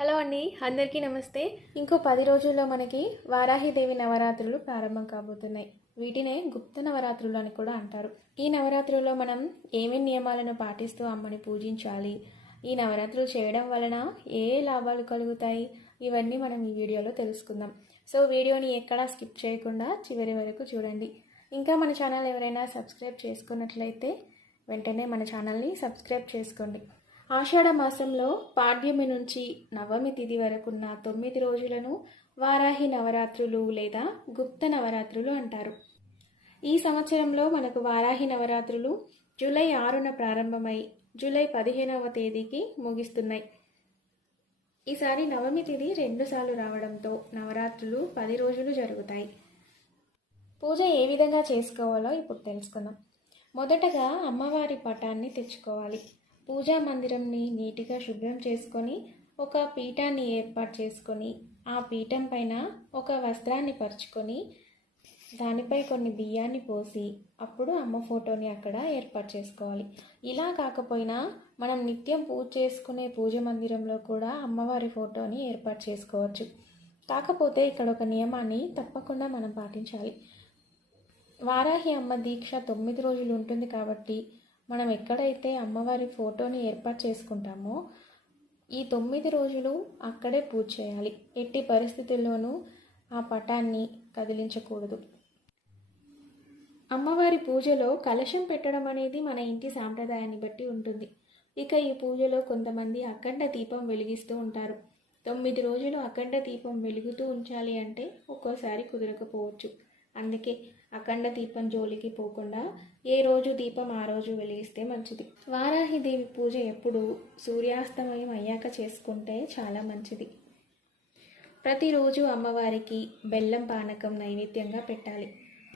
Hello అండి అందరికీ నమస్తే. ఇంకో పది రోజుల్లో మనకి వారాహిదేవి నవరాత్రులు ప్రారంభం కాబోతున్నాయి. వీటినే గుప్త నవరాత్రులు అని కూడా అంటారు. ఈ నవరాత్రుల్లో మనం ఏమేమి నియమాలను పాటిస్తూ అమ్మని పూజించాలి? ఈ నవరాత్రులు చేయడం వలన ఏ లాభాలు కలుగుతాయి? ఇవన్నీ మనం ఈ వీడియోలో తెలుసుకుందాం. సో వీడియోని ఎక్కడా స్కిప్ చేయకుండా చివరి వరకు చూడండి. ఇంకా మన ఛానల్ ఎవరైనా సబ్స్క్రైబ్ చేసుకున్నట్లయితే వెంటనే మన ఛానల్ని సబ్స్క్రైబ్ చేసుకోండి. ఆషాఢ మాసంలో పాడ్యమి నుంచి నవమి తిథి వరకున్న తొమ్మిది రోజులను వారాహి నవరాత్రులు లేదా గుప్త నవరాత్రులు అంటారు. ఈ సంవత్సరంలో మనకు వారాహి నవరాత్రులు జూలై ఆరున ప్రారంభమై జూలై పదిహేనవ తేదీకి ముగిస్తున్నాయి. ఈసారి నవమి తిథి రెండుసార్లు రావడంతో నవరాత్రులు పది రోజులు జరుగుతాయి. పూజ ఏ విధంగా చేసుకోవాలో ఇప్పుడు తెలుసుకుందాం. మొదటగా అమ్మవారి పటాన్ని తెచ్చుకోవాలి. పూజా మందిరంని నీట్గా శుభ్రం చేసుకొని ఒక పీఠాన్ని ఏర్పాటు చేసుకొని ఆ పీఠం పైన ఒక వస్త్రాన్ని పరుచుకొని దానిపై కొన్ని బియ్యాన్ని పోసి అప్పుడు అమ్మ ఫోటోని అక్కడ ఏర్పాటు చేసుకోవాలి. ఇలా కాకపోయినా మనం నిత్యం పూజ చేసుకునే పూజ మందిరంలో కూడా అమ్మవారి ఫోటోని ఏర్పాటు చేసుకోవచ్చు. కాకపోతే ఇక్కడ ఒక నియమాన్ని తప్పకుండా మనం పాటించాలి. వారాహి అమ్మ దీక్ష తొమ్మిది రోజులు ఉంటుంది కాబట్టి మనం ఎక్కడైతే అమ్మవారి ఫోటోని ఏర్పాటు చేసుకుంటామో ఈ తొమ్మిది రోజులు అక్కడే పూజ చేయాలి. ఎట్టి పరిస్థితుల్లోనూ ఆ పటాన్ని కదిలించకూడదు. అమ్మవారి పూజలో కలశం పెట్టడం అనేది మన ఇంటి సాంప్రదాయాన్ని బట్టి ఉంటుంది. ఇక ఈ పూజలో కొంతమంది అఖండ దీపం వెలిగిస్తూ ఉంటారు. తొమ్మిది రోజులు అఖండ దీపం వెలుగుతూ ఉంచాలి అంటే ఒక్కోసారి కుదరకపోవచ్చు. అందుకే అఖండ దీపం జోలికి పోకుండా ఏ రోజు దీపం ఆ రోజు వెలిగిస్తే మంచిది. వారాహిదేవి పూజ ఎప్పుడు సూర్యాస్తమయం అయ్యాక చేసుకుంటే చాలా మంచిది. ప్రతిరోజు అమ్మవారికి బెల్లం పానకం నైవేద్యంగా పెట్టాలి.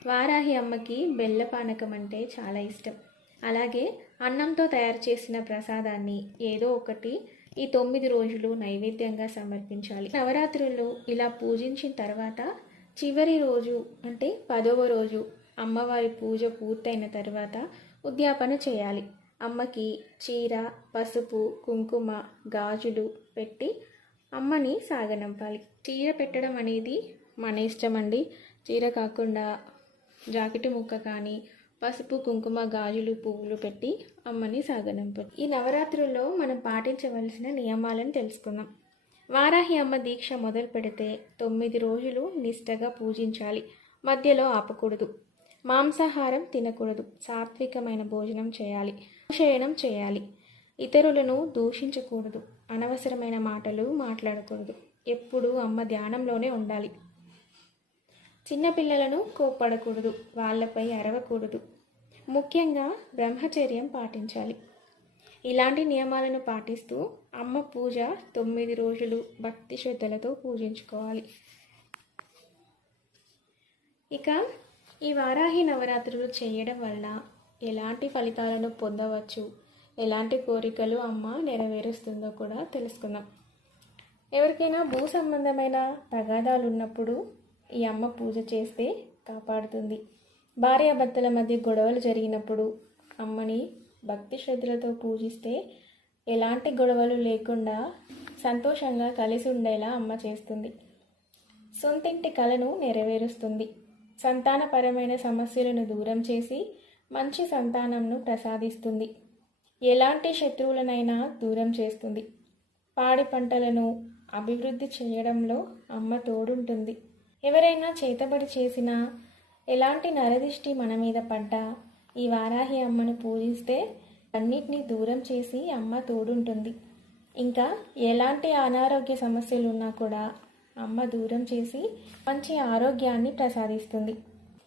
వారాహి అమ్మకి బెల్ల పానకం అంటే చాలా ఇష్టం. అలాగే అన్నంతో తయారు చేసిన ప్రసాదాన్ని ఏదో ఒకటి ఈ తొమ్మిది రోజులు నైవేద్యంగా సమర్పించాలి. నవరాత్రుల్లో ఇలా పూజించిన తర్వాత చివరి రోజు అంటే పదవ రోజు అమ్మవారి పూజ పూర్తయిన తర్వాత ఉద్యాపన చేయాలి. అమ్మకి చీర పసుపు కుంకుమ గాజులు పెట్టి అమ్మని సాగనంపాలి. చీర పెట్టడం అనేది మన ఇష్టం అండి చీర కాకుండా జాకెట్ ముక్క కానీ పసుపు కుంకుమ గాజులు పువ్వులు పెట్టి అమ్మని సాగనంపాలి. ఈ నవరాత్రుల్లో మనం పాటించవలసిన నియమాలను తెలుసుకుందాం. వారాహి అమ్మ దీక్ష మొదలు పెడితే తొమ్మిది రోజులు నిష్టగా పూజించాలి. మధ్యలో ఆపకూడదు. మాంసాహారం తినకూడదు. సాత్వికమైన భోజనం చేయాలి. శయనం చేయాలి. ఇతరులను దూషించకూడదు. అనవసరమైన మాటలు మాట్లాడకూడదు. ఎప్పుడూ అమ్మ ధ్యానంలోనే ఉండాలి. చిన్నపిల్లలను కోప్పడకూడదు. వాళ్ళపై అరవకూడదు. ముఖ్యంగా బ్రహ్మచర్యం పాటించాలి. ఇలాంటి నియమాలను పాటిస్తూ అమ్మ పూజ తొమ్మిది రోజులు భక్తి శ్రద్ధలతో పూజించుకోవాలి. ఇక ఈ వారాహి నవరాత్రులు చేయడం వల్ల ఎలాంటి ఫలితాలను పొందవచ్చు? ఎలాంటి కోరికలు అమ్మ నెరవేరుస్తుందో కూడా తెలుసుకుందాం. ఎవరికైనా భూ సంబంధమైన తగాదాలు ఉన్నప్పుడు ఈ అమ్మ పూజ చేస్తే కాపాడుతుంది. భార్యాభర్తల మధ్య గొడవలు జరిగినప్పుడు అమ్మని భక్తి శ్రద్ధలతో పూజిస్తే ఎలాంటి గొడవలు లేకుండా సంతోషంగా కలిసి ఉండేలా అమ్మ చేస్తుంది. సొంతింటి కలను నెరవేరుస్తుంది. సంతానపరమైన సమస్యలను దూరం చేసి మంచి సంతానంను ప్రసాదిస్తుంది. ఎలాంటి శత్రువులనైనా దూరం చేస్తుంది. పాడి పంటలను అభివృద్ధి చేయడంలో అమ్మ తోడుంటుంది. ఎవరైనా చేతబడి చేసినా ఎలాంటి నరదిష్టి మన మీద పడ్డా ఈ వారాహి అమ్మను పూజిస్తే అన్నిటినీ దూరం చేసి అమ్మ తోడుంటుంది. ఇంకా ఎలాంటి అనారోగ్య సమస్యలు ఉన్నా కూడా అమ్మ దూరం చేసి మంచి ఆరోగ్యాన్ని ప్రసాదిస్తుంది.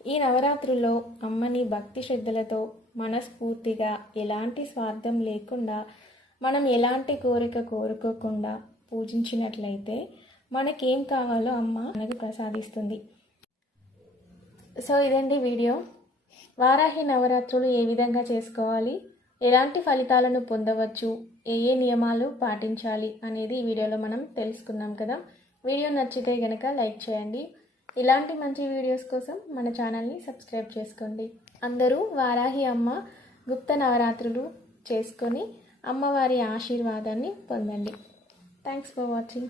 ఈ నవరాత్రుల్లో అమ్మని భక్తి శ్రద్ధలతో మనస్ఫూర్తిగా ఎలాంటి స్వార్థం లేకుండా మనం ఎలాంటి కోరిక కోరుకోకుండా పూజించినట్లయితే మనకేం కావాలో అమ్మ మనకి ప్రసాదిస్తుంది. సో ఇదండి వీడియో. వారాహి నవరాత్రులు ఏ విధంగా చేసుకోవాలి? ఎలాంటి ఫలితాలను పొందవచ్చు? ఏ ఏ నియమాలు పాటించాలి అనేది ఈ వీడియోలో మనం తెలుసుకున్నాం కదా. వీడియో నచ్చితే కనుక లైక్ చేయండి. ఇలాంటి మంచి వీడియోస్ కోసం మన ఛానల్ని సబ్స్క్రైబ్ చేసుకోండి. అందరూ వారాహి అమ్మ గుప్త నవరాత్రులు చేసుకొని అమ్మవారి ఆశీర్వాదాన్ని పొందండి. Thanks for watching